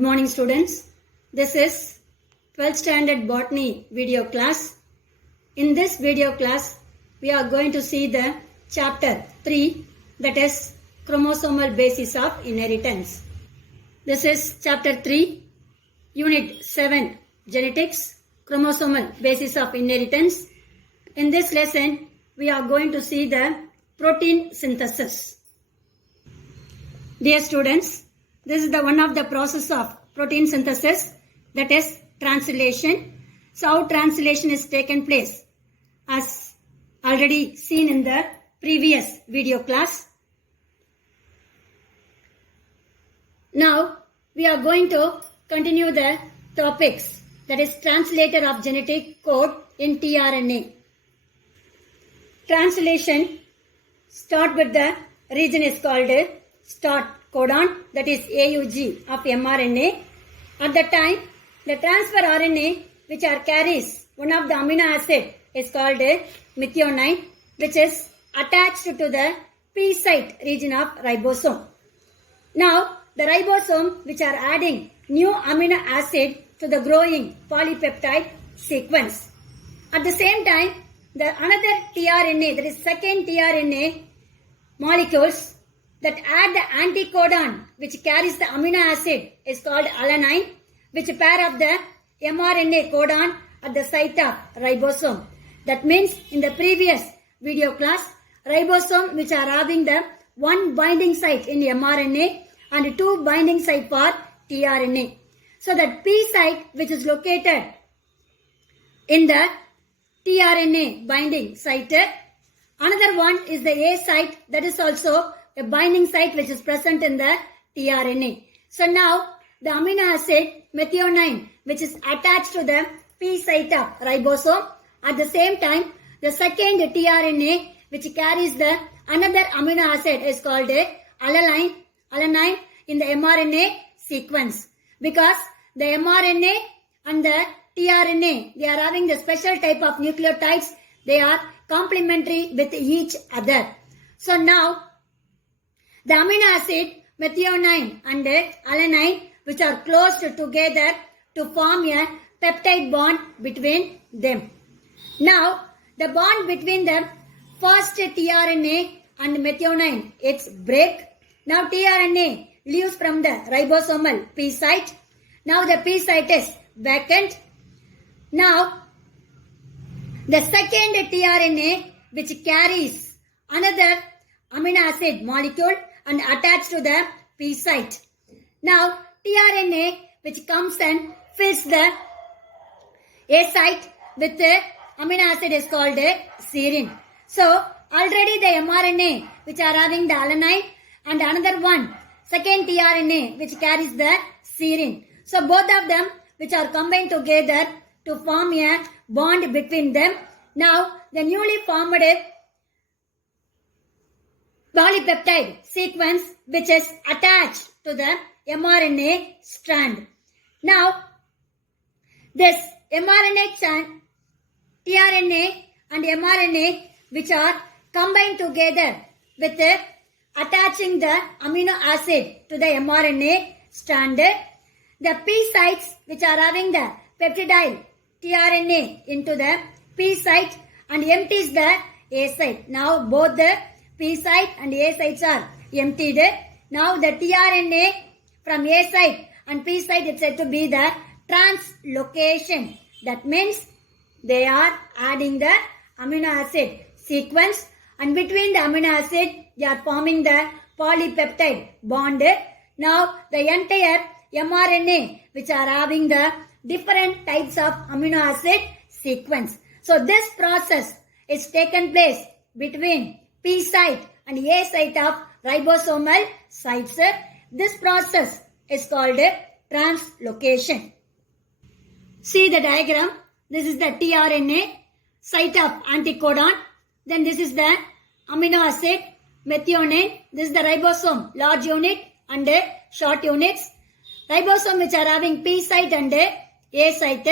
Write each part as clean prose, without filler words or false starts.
Good morning students. This is 12th standard botany video class. In this video class, we are going to see the chapter 3, that is chromosomal basis of inheritance. This is chapter 3, unit 7, genetics, chromosomal basis of inheritance. In this lesson, we are going to see the protein synthesis. Dear students, this is the one of the process of protein synthesis, that is translation. So how translation is taken place as already seen in the previous video class. Now we are going to continue the topics, that is translator of genetic code in tRNA. Translation start with the region is called start codon, that is AUG of mRNA. At the time, the transfer RNA which carries one of the amino acid is called methionine, which is attached to the P site region of ribosome. Now, the ribosome which are adding new amino acid to the growing polypeptide sequence. At the same time, the another tRNA, that is second tRNA molecules that add the anticodon which carries the amino acid is called alanine, which pair of the mRNA codon at the site of ribosome. That means in the previous video class, ribosome which are having the one binding site in mRNA and two binding site for tRNA. So that P site which is located in the tRNA binding site. Another one is the A site, that is also a binding site which is present in the tRNA. So now the amino acid methionine which is attached to the P site of ribosome. At the same time, the second tRNA which carries the another amino acid is called alanine in the mRNA sequence. Because the mRNA and the tRNA, they are having the special type of nucleotides. They are complementary with each other. So now, the amino acid methionine and alanine which are close together to form a peptide bond between them. Now, the bond between the first tRNA and methionine, it's break. Now, tRNA leaves from the ribosomal P site. Now, the P site is vacant. Now, the second tRNA which carries another amino acid molecule and attached to the P site. Now, tRNA which comes and fills the A site with the amino acid is called serine. So, already the mRNA which are having the alanine and another one, second tRNA which carries the serine. So, both of them which are combined together to form a bond between them. Now, the newly formed polypeptide sequence which is attached to the mRNA strand. Now, this mRNA tRNA and mRNA which are combined together with attaching the amino acid to the mRNA strand. The P sites which are having the peptide tRNA into the P site and empties the A site. Now, both the P site and A sites are emptied. Now, the tRNA from A site and P site is said to be the translocation. That means they are adding the amino acid sequence and between the amino acid they are forming the polypeptide bond. Now, the entire mRNA which are having the different types of amino acid sequence. So, this process is taken place between P site and A site of ribosomal sites. This process is called translocation. See the diagram. This is the tRNA site of anticodon. Then this is the amino acid methionine. This is the ribosome large unit and short units. Ribosome which are having P site and A site.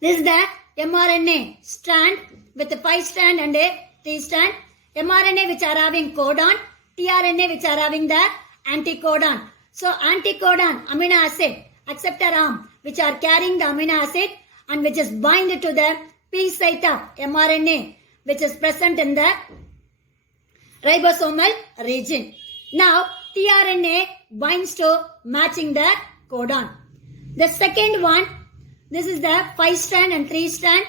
This is the mRNA strand with 5 strand and 3 strand. mRNA which are having codon, tRNA which are having the anticodon. So anticodon amino acid acceptor arm which are carrying the amino acid and which is bind to the P site of mRNA which is present in the ribosomal region. Now tRNA binds to matching the codon. The second one, this is the 5 strand and 3 strand.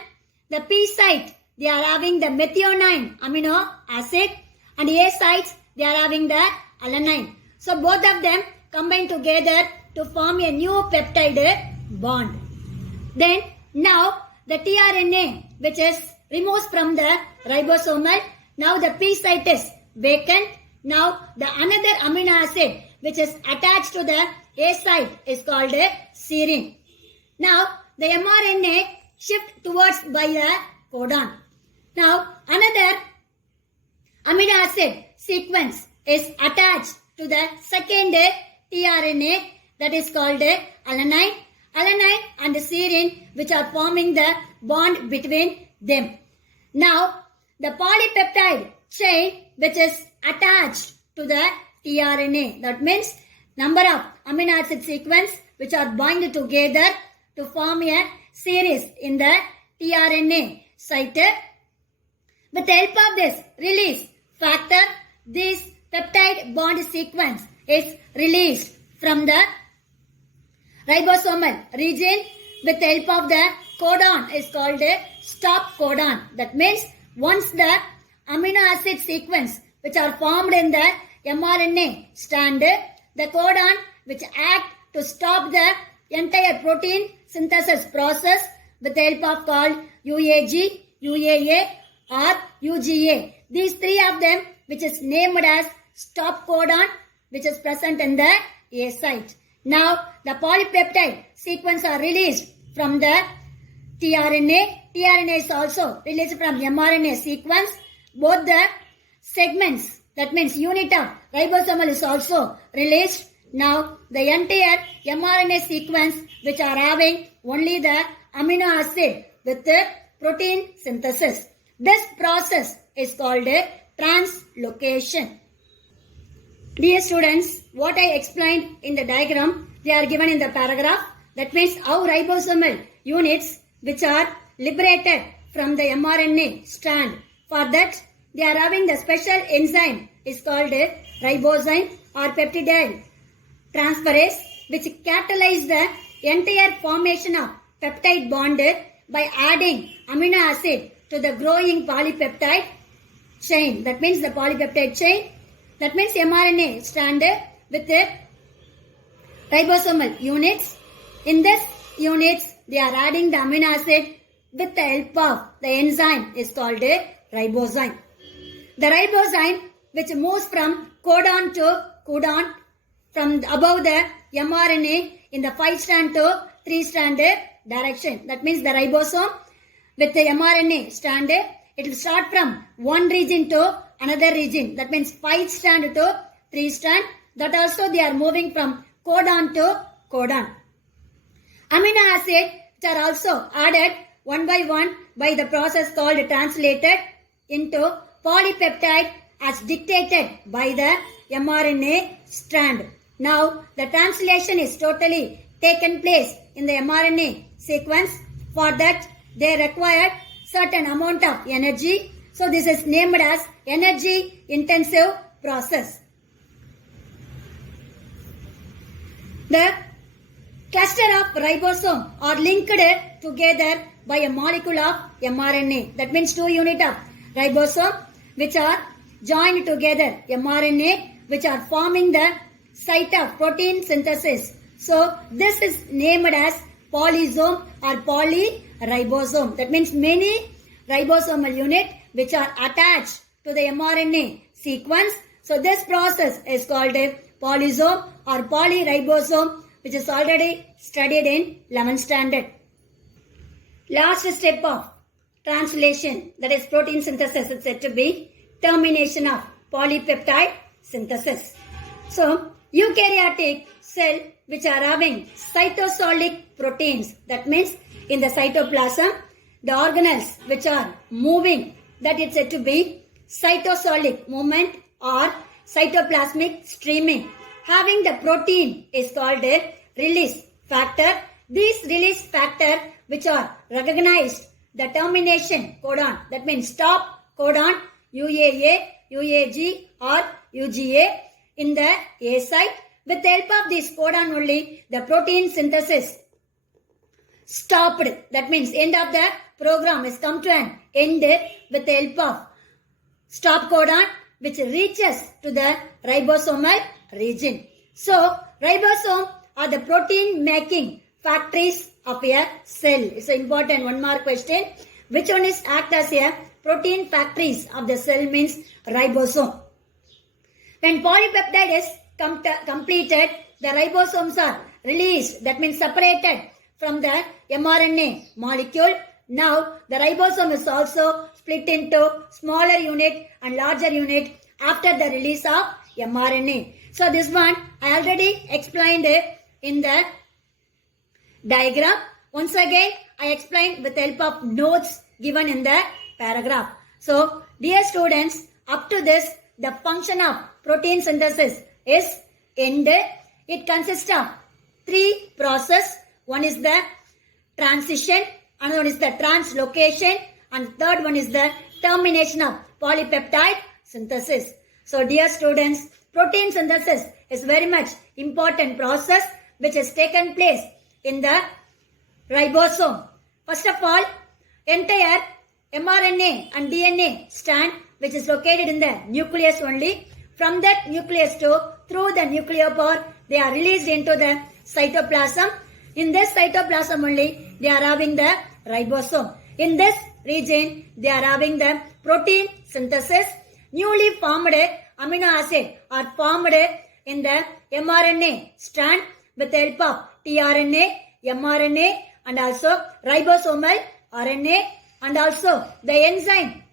The P site, they are having the methionine amino acid and A sites, they are having the alanine. So both of them combine together to form a new peptide bond. Then now the tRNA which is removed from the ribosomal, now the P site is vacant. Now the another amino acid which is attached to the A site is called serine. Now the mRNA shift towards by the codon. Now another amino acid sequence is attached to the second tRNA that is called alanine. Alanine and serine which are forming the bond between them. Now the polypeptide chain which is attached to the tRNA. That means number of amino acid sequence which are bind together to form a series in the tRNA site. With the help of this release factor, this peptide bond sequence is released from the ribosomal region with the help of the codon is called a stop codon. That means once the amino acid sequence which are formed in the mRNA strand, the codon which act to stop the entire protein synthesis process with the help of called UAG, UAA or UGA. These three of them which is named as stop codon which is present in the A site. Now the polypeptide sequence are released from the tRNA. tRNA is also released from mRNA sequence. Both the segments, that means unit of ribosomal is also released. Now the entire mRNA sequence which are having only the amino acid with the protein synthesis. This process is called a translocation. Dear students, what I explained in the diagram, they are given in the paragraph. That means how ribosomal units which are liberated from the mRNA strand. For that, they are having the special enzyme is called a ribozyme or peptidase transferase which catalyze the entire formation of peptide bond by adding amino acid to the growing polypeptide chain. That means the polypeptide chain. That means mRNA strand with the ribosomal units. In this units, they are adding the amino acid with the help of the enzyme is called a ribozyme. The ribozyme which moves from codon to codon from above the mRNA in the 5 strand to 3 strand direction. That means the ribosome with the mRNA strand, it will start from one region to another region. That means 5 strand to 3 strand. That also they are moving from codon to codon. Amino acids are also added one by one by the process called translated into polypeptide as dictated by the mRNA strand. Now the translation is totally taken place in the mRNA sequence. For that they required certain amount of energy. So this is named as energy intensive process. The cluster of ribosome are linked together by a molecule of mRNA. That means 2 units of ribosome which are joined together mRNA which are forming the site of protein synthesis. So this is named as polysome or polyribosome. That means many ribosomal units which are attached to the mRNA sequence. So this process is called a polysome or polyribosome which is already studied in 11th standard. Last step of translation, that is protein synthesis, is said to be termination of polypeptide synthesis. So eukaryotic cell which are having cytosolic proteins, that means in the cytoplasm the organelles which are moving, that is said to be cytosolic movement or cytoplasmic streaming. having the protein is called a release factor. These release factor which are recognized the termination codon, that means stop codon UAA, UAG or UGA in the A site. With the help of this codon only, the protein synthesis stopped. That means end of the program is come to an end with the help of stop codon which reaches to the ribosomal region. So, ribosome are the protein making factories of a cell. It's an important one mark question. Which one is act as a protein factories of the cell means ribosome. When polypeptide is completed, the ribosomes are released, that means separated from the mRNA molecule. Now, the ribosome is also split into smaller unit and larger unit after the release of mRNA. So, this one I already explained in the diagram. Once again, I explained with the help of notes given in the paragraph. So, dear students, up to this, the function of protein synthesis is ended. It consists of three processes. One is the transition, another one is the translocation, and third one is the termination of polypeptide synthesis. So, dear students, protein synthesis is very much important process which has taken place in the ribosome. First of all, entire mRNA and DNA strand which is located in the nucleus only. From that nucleus through the nucleopore, they are released into the cytoplasm. In this cytoplasm only, they are having the ribosome. In this region, they are having the protein synthesis. Newly formed amino acid are formed in the mRNA strand with the help of tRNA, mRNA and also ribosomal RNA and also the enzyme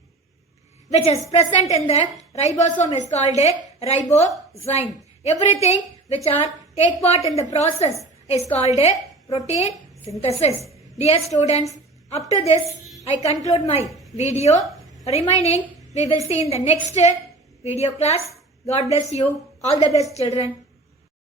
which is present in the ribosome is called a ribozyme. Everything which are take part in the process is called a protein synthesis. Dear students, up to this I conclude my video. Remaining we will see in the next video class. God bless you. All the best children.